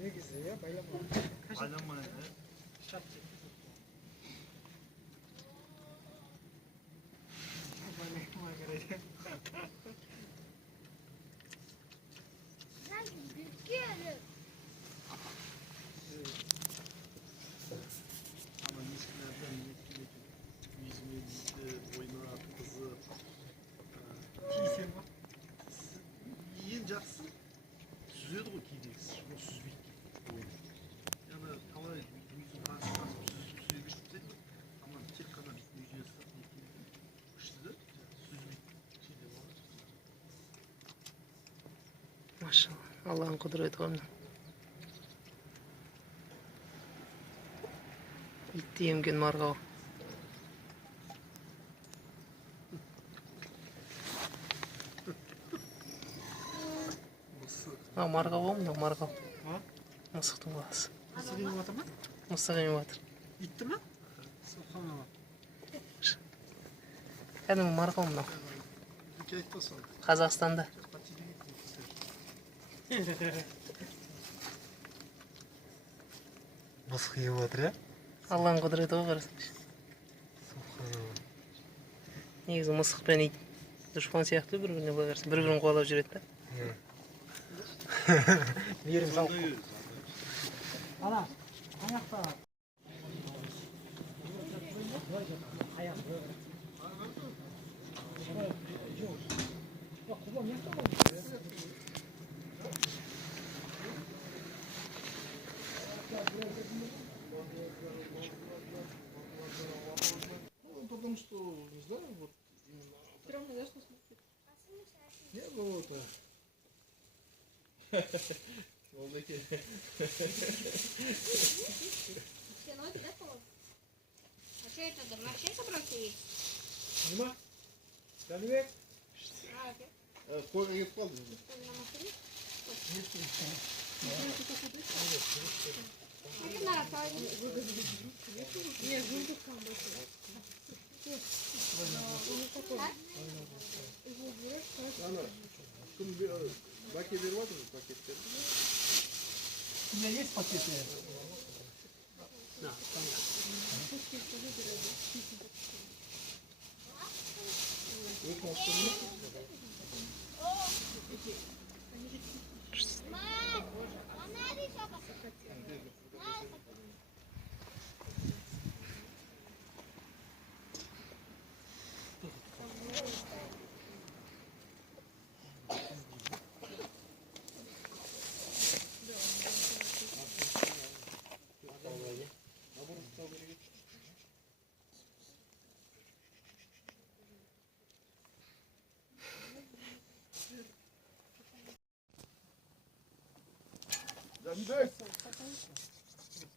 Негізі, иә, байламаған. Байламаған, шарт байламаған керек. Ama eskilerden İzmir'de oynar kızı Тиісем ба? yiyin жақсы süzеді ғой кейде ол süzбейді яғни талай өзін басып süze береді ama тек қана өзіне күшті да süzбейді кейде болады Машалла, Аллахның құдіреті ғой мына. Итті емген марғау. Марғау ғой мына, марғау. Мысықтың баласы. Мысық еміп жатыр ма? Мысық еміп жатыр. Итті ма? Субханалла. Кәдімгі марғау мынау. Бүке айтпасам Қазақстанда. Мысық еміп жатыр, иә? Аллахның құдіреті ғой қарасаңшы. Субханалла. Негізі мысық пен ит дұшпан сияқты бір-біріне былай қарасаң, бір-бірін қуалап жүреді да. Мейірім сал. Ана, аяқта. потому что не знаю вот именно Прям не знаешь, что смотреть. не было то Молодые. Все ноги, да, полон? А что это, вообще собрался есть? Нема? Сәлібек? А, окей. Қойға кетіп қалды На машине? Это на правильно. Нет, звук там больше. ана кім баке беріп жатыр пакеттер У меня есть пакеты? Да,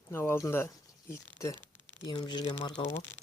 Мынау алдында итті еміп жүрген марғау ғой.